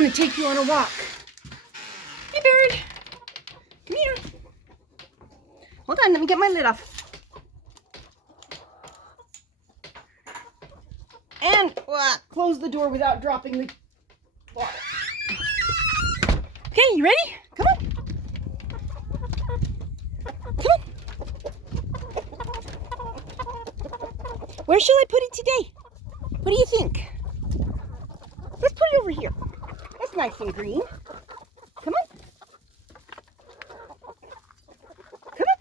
want to take you on a walk. Hey, bird. Come here. Hold on, let me get my lid off. And close the door without dropping the water. Okay, you ready? Come on. Come on. Where shall I put it today? What do you think? Let's put it over here. That's nice and green. Come on. Come on.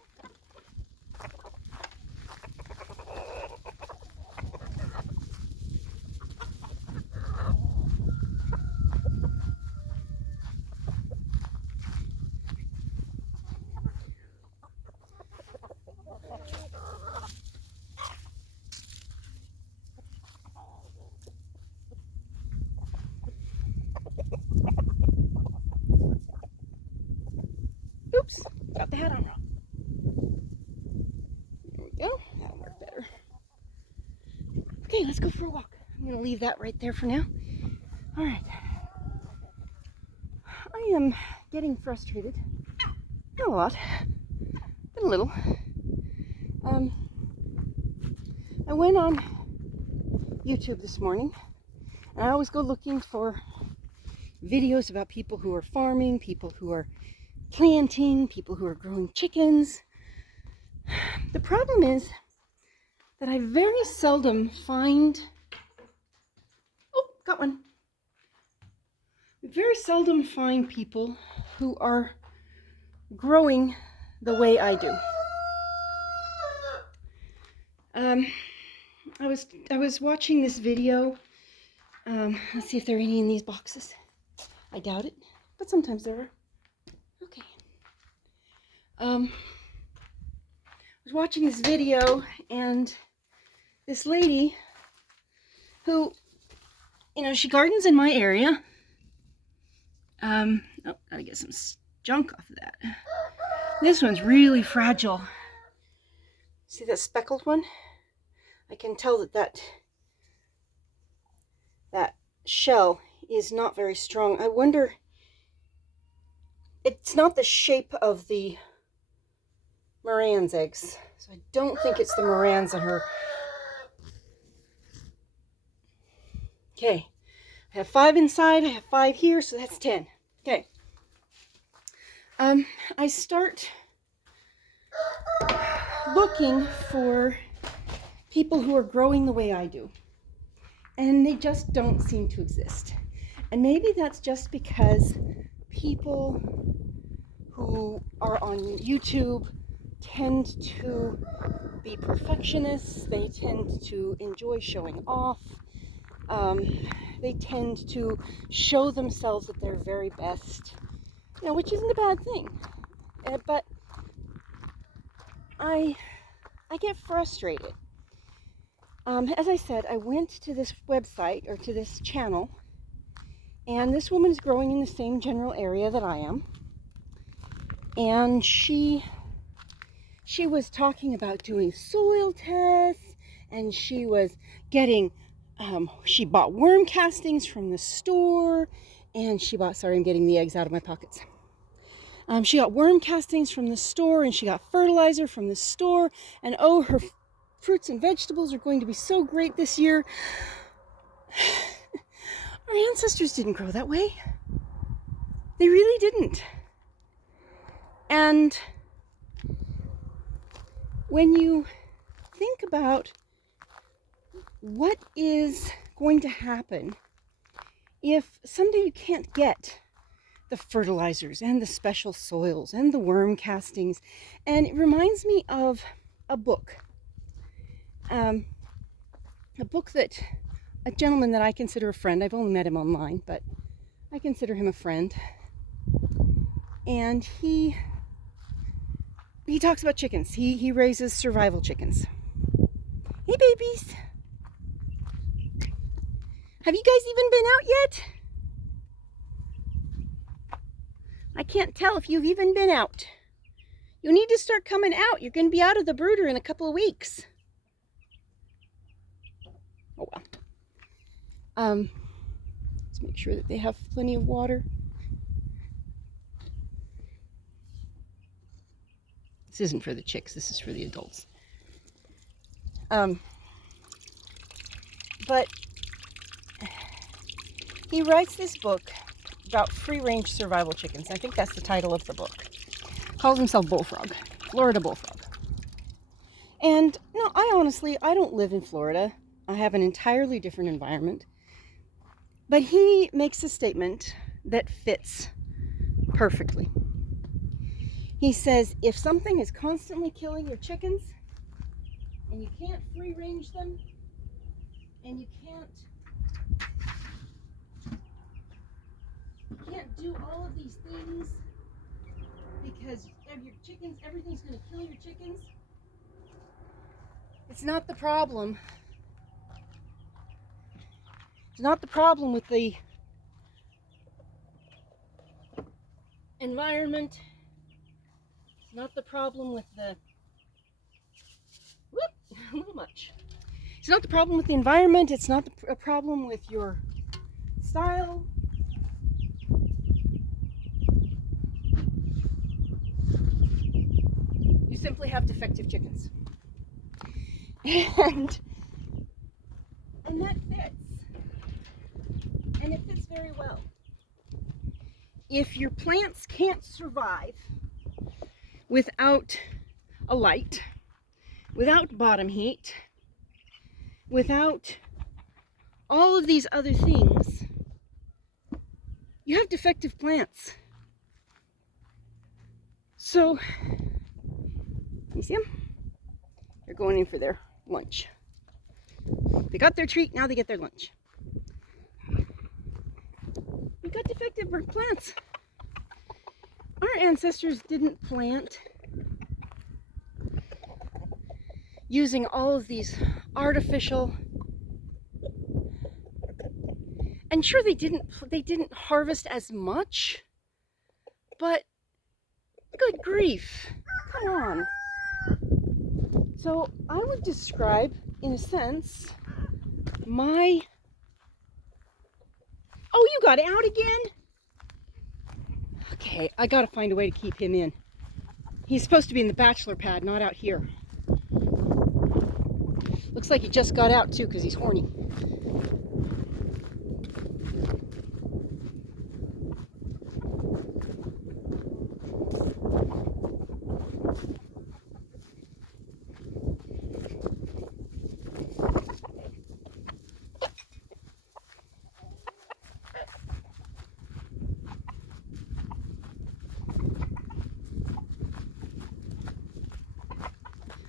Oops, got the hat on wrong. There we go. That'll work better. Okay, let's go for a walk. I'm going to leave that right there for now. All right. I am getting frustrated. Not a lot, but a little. I went on YouTube this morning, and I always go looking for videos about people who are farming, people who are planting, people who are growing chickens. The problem is that I very seldom find, got one. I very seldom find people who are growing the way I do. I was watching this video. Let's see if there are any in these boxes. I doubt it, but sometimes there are. Okay. I was watching this video, and this lady who, she gardens in my area. Gotta get some junk off of that. This one's really fragile. See that speckled one? I can tell that shell is not very strong. I wonder, it's not the shape of the Moran's eggs, so I don't think it's the Moran's in her. Okay, I have 5 inside, I have 5 here, so that's 10. Okay. I start looking for people who are growing the way I do, and they just don't seem to exist. And maybe that's just because people who are on YouTube tend to be perfectionists. They tend to enjoy showing off. They tend to show themselves at their very best, which isn't a bad thing. But I get frustrated. As I said, I went to this website, or to this channel, and this woman is growing in the same general area that I am. And she was talking about doing soil tests, and she was getting, she bought worm castings from the store, and sorry, I'm getting the eggs out of my pockets. She got worm castings from the store, and she got fertilizer from the store, and her fruits and vegetables are going to be so great this year. Our ancestors didn't grow that way. They really didn't. And when you think about what is going to happen if someday you can't get the fertilizers and the special soils and the worm castings, and it reminds me of a book that a gentleman that I consider a friend, I've only met him online, but I consider him a friend, and he talks about chickens. He raises survival chickens. Hey babies, have you guys even been out yet? I can't tell if you've even been out. You need to start coming out. You're going to be out of the brooder in a couple of weeks. Oh well. Let's make sure that they have plenty of water. This isn't for the chicks, this is for the adults. But he writes this book about free-range survival chickens. I think that's the title of the book. Calls himself Bullfrog, Florida Bullfrog. And no, I don't live in Florida. I have an entirely different environment. But he makes a statement that fits perfectly. He says, if something is constantly killing your chickens, and you can't free range them, and you can't do all of these things because your chickens, everything's going to kill your chickens, it's not the problem. It's not the problem with the environment. It's not the problem with the... Whoop! A little much. It's not the problem with the environment. It's not a problem with your style. You simply have defective chickens. And that fits. And it fits very well. If your plants can't survive without a light, without bottom heat, without all of these other things, you have defective plants. So, you see them? They're going in for their lunch. They got their treat, now they get their lunch. We got defective plants. Our ancestors didn't plant using all of these artificial, and sure they didn't harvest as much, but good grief, come on. So I would describe, in a sense, my... Oh, you got out again? Okay, I gotta find a way to keep him in. He's supposed to be in the bachelor pad, not out here. Looks like he just got out too, because he's horny.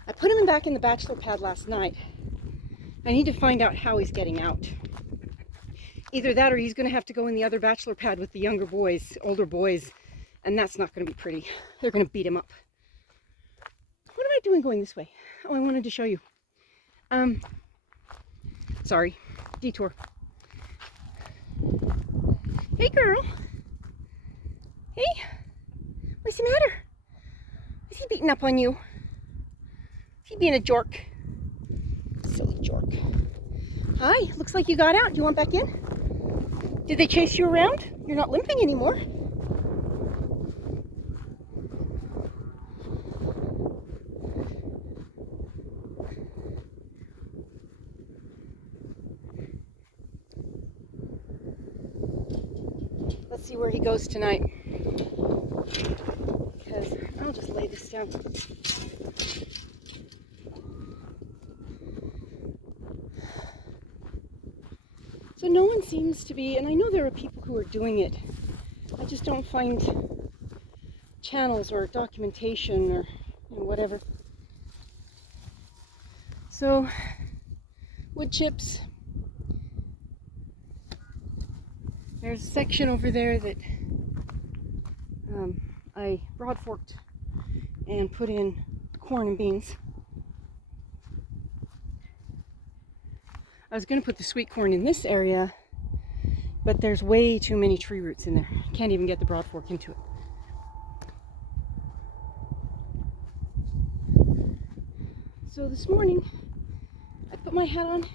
I put him back in the bachelor pad last night. I need to find out how he's getting out. Either that or he's going to have to go in the other bachelor pad with the younger boys, older boys, and that's not going to be pretty. They're going to beat him up. What am I doing going this way? Oh, I wanted to show you. Sorry, detour. Hey, girl. Hey, what's the matter? Is he beating up on you? Is he being a jerk? Silly jerk. Hi, looks like you got out. Do you want back in? Did they chase you around? You're not limping anymore. Let's see where he goes tonight. Because I'll just lay this down. So no one seems to be, and I know there are people who are doing it. I just don't find channels or documentation or whatever. So, wood chips. There's a section over there that I broad forked and put in corn and beans. I was going to put the sweet corn in this area, but there's way too many tree roots in there. Can't even get the broad fork into it. So this morning, I put my hat on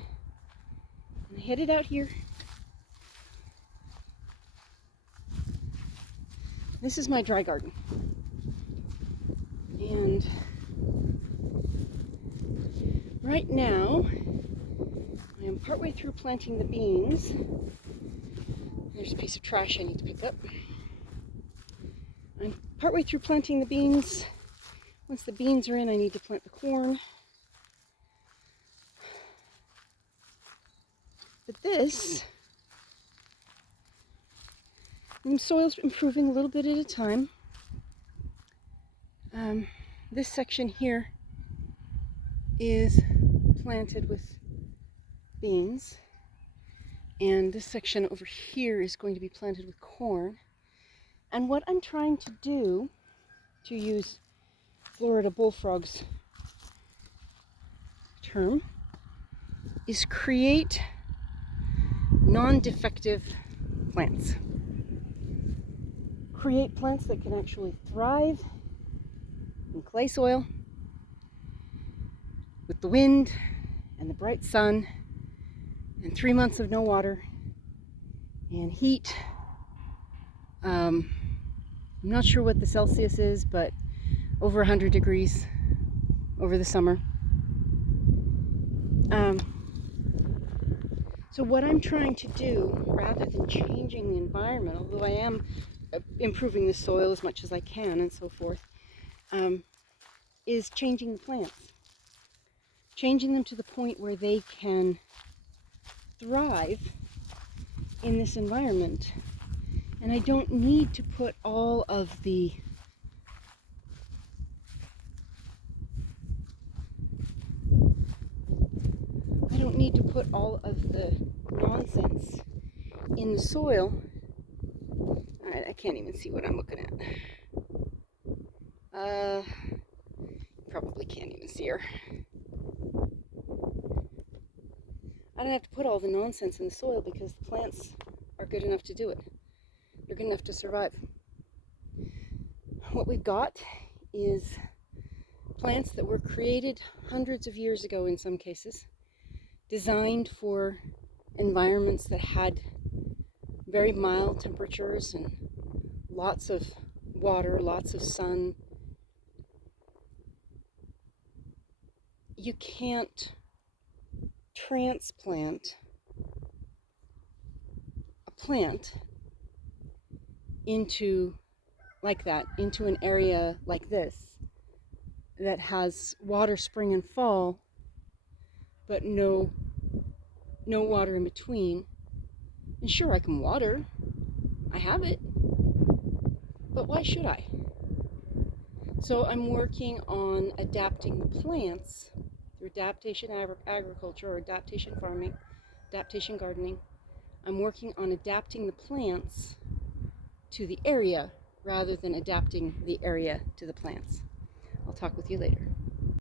and I headed out here. this is my dry garden. And right now, I am partway through planting the beans. There's a piece of trash I need to pick up. I'm partway through planting the beans. Once the beans are in, I need to plant the corn. But this, the soil's improving a little bit at a time. This section here is planted with beans, and this section over here is going to be planted with corn. And what I'm trying to do, to use Florida bullfrog's term, is create non-defective plants. Create plants that can actually thrive in clay soil, with the wind and the bright sun and 3 months of no water and heat. I'm not sure what the Celsius is, but over 100 degrees over the summer. So what I'm trying to do, rather than changing the environment, although I am improving the soil as much as I can and so forth, is changing the plants. Changing them to the point where they can thrive in this environment. And I don't need to put all of the nonsense in the soil. I can't even see what I'm looking at. Probably can't even see her. I don't have to put all the nonsense in the soil because the plants are good enough to do it. They're good enough to survive. What we've got is plants that were created hundreds of years ago in some cases, designed for environments that had very mild temperatures and lots of water, lots of sun. You can't transplant a plant into an area like this that has water spring and fall, but no water in between. And sure, I can water, I have it, but why should I? So I'm working on adapting the plants through adaptation agriculture or adaptation farming, adaptation gardening. I'm working on adapting the plants to the area rather than adapting the area to the plants. I'll talk with you later.